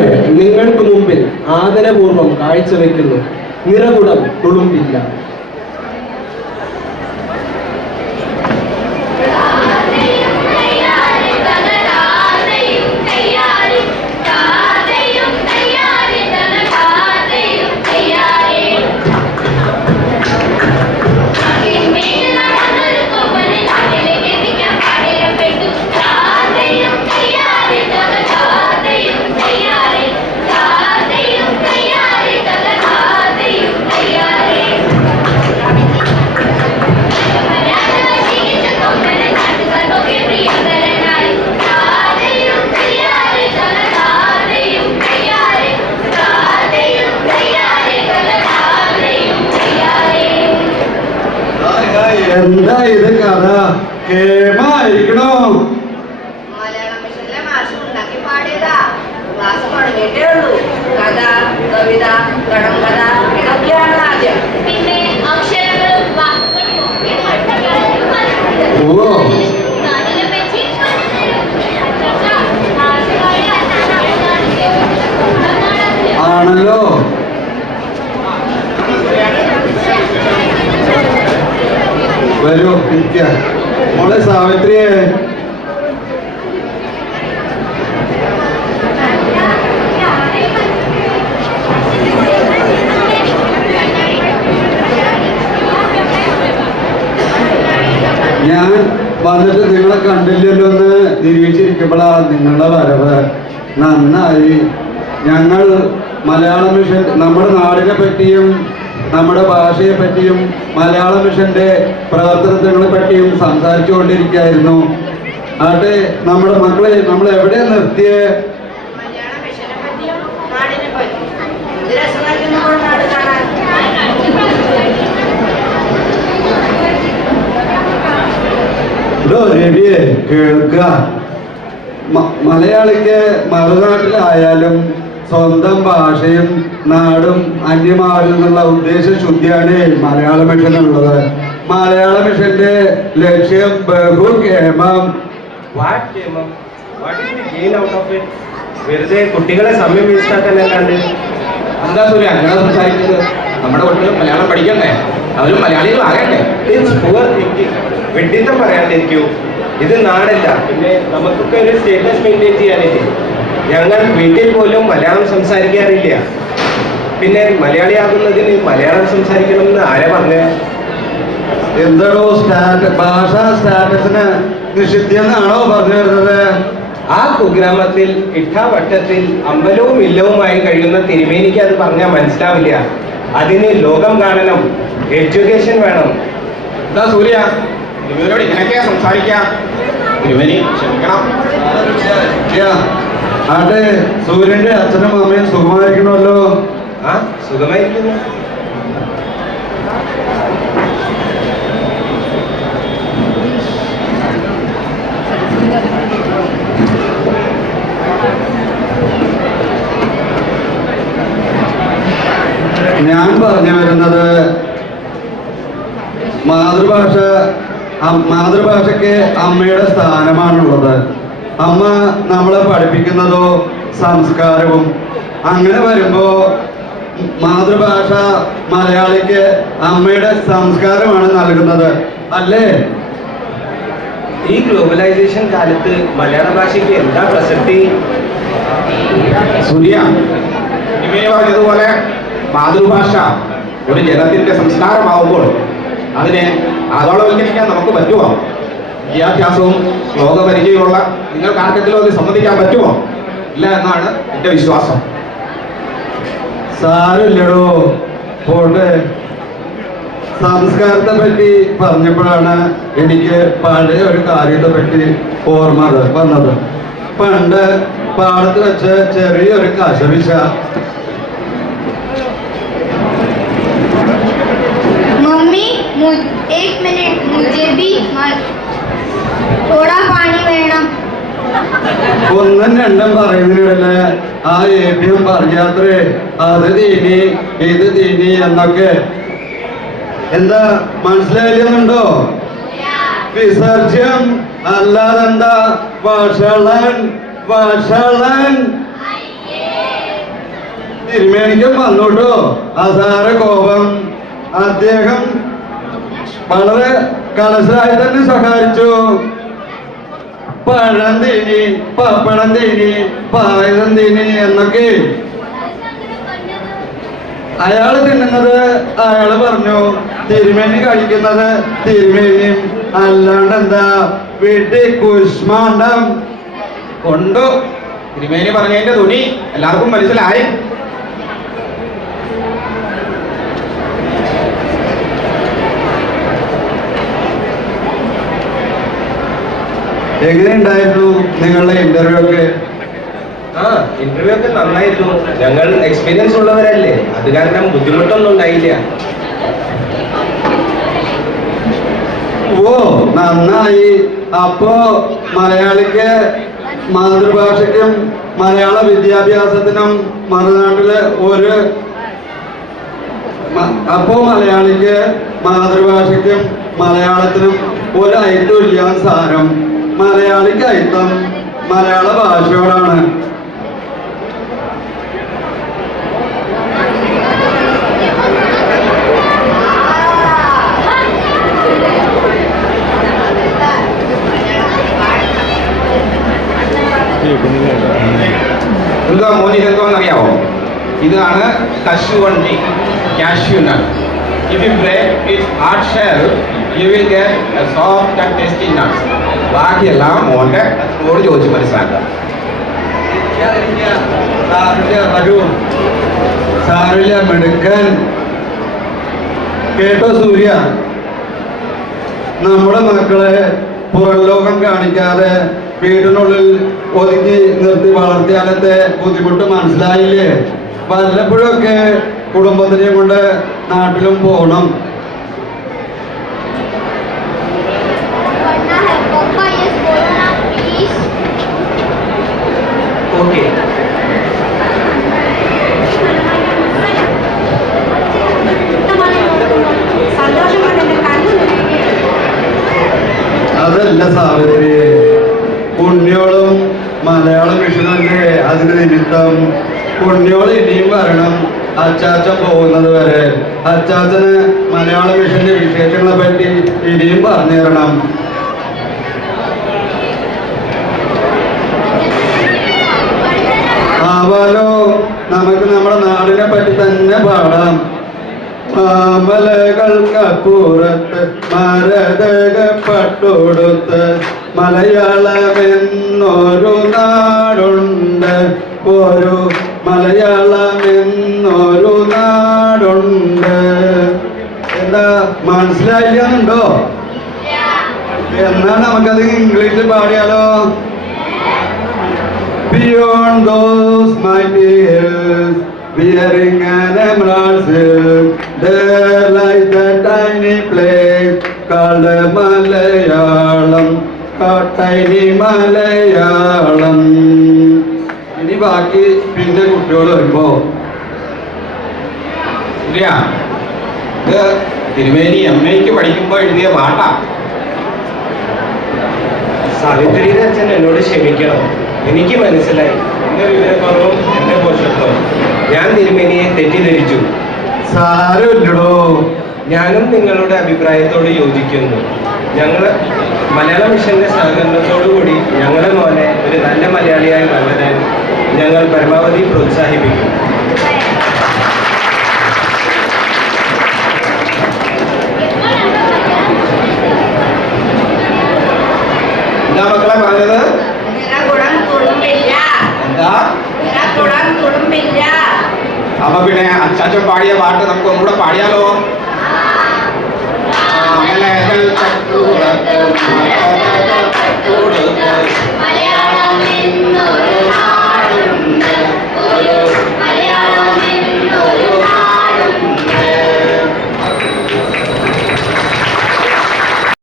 ഞങ്ങൾ നിങ്ങൾക്ക് മുമ്പിൽ ആദരപൂർവം കാഴ്ചവെക്കുന്നു നിറകുടം തുളുമ്പില്ല. എന്താ ഇത് കഥ? കേമായിരിക്കണോ? മലയാളം മിഷനിലെ മാഷ് ഉണ്ടാക്കി പാടിയതാ. ക്ലാസ് തുടങ്ങിയിട്ടേ ഉള്ളൂ. കഥ, കവിത, കടങ്കഥ ഇതൊക്കെയാണ് ആദ്യം. പിന്നെ അക്ഷരങ്ങളും വാക്കുകളും ഓ ആണല്ലോ. വരൂ ഇരിക്ക. മോളെ സാവിത്രിയെ, ഞാൻ വന്നിട്ട് നിങ്ങളെ കണ്ടില്ലല്ലോ എന്ന് നിരീക്ഷിച്ചിരിക്കുമ്പോഴാണ് നിങ്ങളുടെ വരവ്. നന്നായി. ഞങ്ങൾ മലയാള മിഷൻ നമ്മുടെ നാടിനെ പറ്റിയും നമ്മുടെ ഭാഷയെ പറ്റിയും മലയാള മിഷന്റെ പ്രവർത്തനങ്ങളെ പറ്റിയും സംസാരിച്ചു കൊണ്ടിരിക്കുകയായിരുന്നു. ആട്ടെ, നമ്മുടെ മക്കളെ നമ്മൾ എവിടെ നിർത്തിയേ? രവിയെ കേൾക്കുക. മലയാളിക്ക് മറുനാട്ടിലായാലും സ്വന്തം ഭാഷയും നാടും അന്യമാകുന്നുള്ള ഉദ്ദേശശുദ്ധിയാണ് മലയാള മിഷനുള്ളത്. മലയാള മിഷന്റെ ലക്ഷ്യം ബഹുക്ഷേമം. വെറുതെ കുട്ടികളെ സമയം വേസ്റ്റാക്കാനല്ലാണ്ട് എന്താ സൂര്യ അങ്ങനെ സംസാരിക്കുന്നത്? നമ്മുടെ കുട്ടികൾ മലയാളം പഠിക്കണ്ടേ? അവരും മലയാളികളാകണ്ടേ? വെഡിത്തം പറയാണ്ടിരിക്കൂ. ഇത് നാടല്ല. പിന്നെ നമുക്കൊക്കെ ഒരു സ്റ്റേറ്റസ് മെയിൻറ്റെയിൻ ചെയ്യാനില്ലേ? ഞങ്ങൾ വീട്ടിൽ പോലും മലയാളം സംസാരിക്കാറില്ല. പിന്നെ മലയാളിയാകുന്നതിന് മലയാളം സംസാരിക്കണമെന്ന് ആരാ പറഞ്ഞത്? എന്താണോ ഭാഷാ സ്റ്റാറ്റസിന് നിഷിദ്ധെന്നാണോ പറഞ്ഞു വരുന്നത്? ആ കുഗ്രാമത്തിൽ ഇട്ടാവട്ടത്തിൽ അമ്പലവും ഇല്ലവുമായി കഴിയുന്ന തിരുമേനിക്ക് അത് പറഞ്ഞാൽ മനസ്സിലാവില്ല. അതിന് ലോകം കാണണം, എഡ്യൂക്കേഷൻ വേണം. എന്താ സൂര്യ ഇവരോട് ഇങ്ങനെയൊക്കെയാ സംസാരിക്കാം? തിരുമേനി ക്ഷമിക്കണം. ആട്ടെ, സൂര്യന്റെ അച്ഛനും അമ്മയും സുഖമായിരിക്കണമല്ലോ? ആ, സുഖമായിരിക്കുന്നു. ഞാൻ പറഞ്ഞു വരുന്നത് മാതൃഭാഷയ്ക്ക് അമ്മയുടെ സ്ഥാനമാണുള്ളത്. അമ്മ നമ്മളെ പഠിപ്പിക്കുന്നതോ സംസ്കാരവും. അങ്ങനെ വരുമ്പോ മാതൃഭാഷ മലയാളിക്ക് അമ്മയുടെ സംസ്കാരമാണ് നൽകുന്നത്, അല്ലേ? ഈ ഗ്ലോബലൈസേഷൻ കാലത്ത് മലയാള ഭാഷയ്ക്ക് എന്താ പ്രസക്തി? സൂര്യ ഇവയെ പറഞ്ഞതുപോലെ മാതൃഭാഷ ഒരു ജനത്തിന്റെ സംസ്കാരമാവുമ്പോൾ അതിനെ ആഗോളവൽക്കരിക്കാൻ നമുക്ക് പറ്റുമോ? വിദ്യാഭ്യാസവും ലോകപരിചയമുള്ള നിങ്ങൾക്ക് ആർക്കെങ്കിലും അത് സമ്മതിക്കാൻ പറ്റുമോ? ഇല്ല എന്നാണ് എൻ്റെ വിശ്വാസം. സാരമില്ലടോ, പോട്ടെ. സംസ്കാരത്തെ പറ്റി പറഞ്ഞപ്പോഴാണ് എനിക്ക് പഴയ ഒരു കാര്യത്തെ പറ്റി ഓർമ്മ വന്നത്. പണ്ട് പാടത്ത് വെച്ച് ചെറിയൊരു കശവിശ. मम्मी एक मिनट, मुझे भी थोड़ा पानी വേണം. ഒന്നും രണ്ടും പറയുന്നതിനിടയില് ആ ഏഭ്യം പറയാത്രേ അത് തീനി ഇത് തീനി എന്നൊക്കെ. എന്താ മനസ്സിലായില്ലെന്നുണ്ടോ? വിസർജ്യം അല്ലാതെന്താ വഷളൻ വഷളൻ. തിരുമേനിക്കും വന്നുട്ടോ അസാര കോപം. അദ്ദേഹം വളരെ കലശലായി തന്നെ സഹായിച്ചു. പഴം തീനി, പപ്പടം തീനി, പായസം തീനി എന്നൊക്കെ അയാള് തിന്നുന്നത് അയാള് പറഞ്ഞു, തിരുമേനി കഴിക്കുന്നത് തിരുമേനിയും, അല്ലാണ്ട് എന്താ വീട്ടിൽ കുഷ്മാണ്ഡം കൊണ്ടു. തിരുമേനി പറഞ്ഞതിന്റെ തുണി എല്ലാവർക്കും മനസ്സിലായി. എങ്ങനെയുണ്ടായിരുന്നു നിങ്ങളുടെ ഇന്റർവ്യൂ ഒക്കെ? ഇന്റർവ്യൂ ഒക്കെ നന്നായിരുന്നു. ഞങ്ങൾ എക്സ്പീരിയൻസ് ഉള്ളവരല്ലേ, അത് കാരണം ബുദ്ധിമുട്ടൊന്നും ഉണ്ടായില്ല. ഓ നന്നായി. അപ്പോ മലയാളിക്ക് മാതൃഭാഷയ്ക്കും മലയാള വിദ്യാഭ്യാസത്തിനും മറുനാട്ടില് അപ്പോ മലയാളിക്ക് മാതൃഭാഷയ്ക്കും മലയാളത്തിനും ഒരു ഐക്യം ഇല്ല സാരം. മലയാളിക്ക് ഐക്യം മലയാള ഭാഷയോടാണ്. എന്താ മോനി ഇതെന്തോന്നറിയാവോ? ഇതാണ് കശുവണ്ടി, cashew nut. If you break its hard shell, you will get a soft and tasty nuts. ബാക്കിയെല്ലാം മോന്റെ അച്ഛനോട് ചോദിച്ച് മനസ്സിലാക്കാം. സാരില്ല മിടുക്കൻ. കേട്ടോ സൂര്യ, നമ്മുടെ മക്കളെ പുറം ലോകം കാണിക്കാതെ വീടിനുള്ളിൽ ഒതുക്കി നിർത്തി വളർത്തിയാലത്തെ ബുദ്ധിമുട്ട് മനസ്സിലായില്ലേ? വല്ലപ്പോഴൊക്കെ കുടുംബത്തിനെയും കൊണ്ട് നാട്ടിലും പോകണം. Papa, yes, follow now, please. Okay. അതല്ല സാവിത്രി, പുണ്യോളും മലയാള മിഷനല്ലേ അതിന് നിമിത്തം. പുണ്യോൾ ഇനിയും വരണം അച്ചാച്ചൻ പോകുന്നത് വരെ. അച്ചാച്ചന് മലയാള മിഷന്റെ വിശേഷങ്ങളെ പറ്റി ഇനിയും പറഞ്ഞു തരണം. ആവാലോ, നമുക്ക് നമ്മുടെ നാടിനെ പറ്റി തന്നെ പാടാം. മാമലകൾക്കപ്പുറത്ത് മരതകപ്പെട്ടൊടുത്ത് മലയാളമെന്നൊരു നാടുണ്ട്, ഒരു മലയാളമെന്നൊരു നാടുണ്ട്. എന്താ മനസ്സിലായില്ലുണ്ടോ? എന്നാ നമുക്കത് ഇംഗ്ലീഷിൽ പാടിയാലോ? Beyond those mighty hills, wearing an emerald silk, there lies a tiny place called Malayalam, tiny Malayalam. ഇനി ബാക്കി പിന്നെ കുട്ടികൾ വരുമ്പോ. ഇല്ല, ഇത് തിരുമേനി MA പഠിക്കുമ്പോ എഴുതിയ പാട്ടാ. സാവിത്രിയുടെ അച്ഛൻ എന്നോട് ക്ഷമിക്കണം. എനിക്ക് മനസ്സിലായി എന്റെ വിവരക്കുറവും എന്റെ പോഷത്വവും. ഞാൻ തിരുമേനിയെ തെറ്റിദ്ധരിച്ചു. സാരമില്ലടോ. ഞാനും നിങ്ങളുടെ അഭിപ്രായത്തോട് യോജിക്കുന്നു. ഞങ്ങൾ മലയാള മിഷന്റെ സഹകരണത്തോടുകൂടി ഞങ്ങളുടെ മോനെ ഒരു നല്ല മലയാളിയായി വളരാൻ ഞങ്ങൾ പരമാവധി പ്രോത്സാഹിപ്പിക്കും. എന്താ മക്കളെ പറഞ്ഞത്? എന്താ? അപ്പൊ പിന്നെ അച്ചാച്ചൻ പാടിയ പാട്ട് നമുക്ക് ഒന്നുകൂടെ പാടിയാലോ?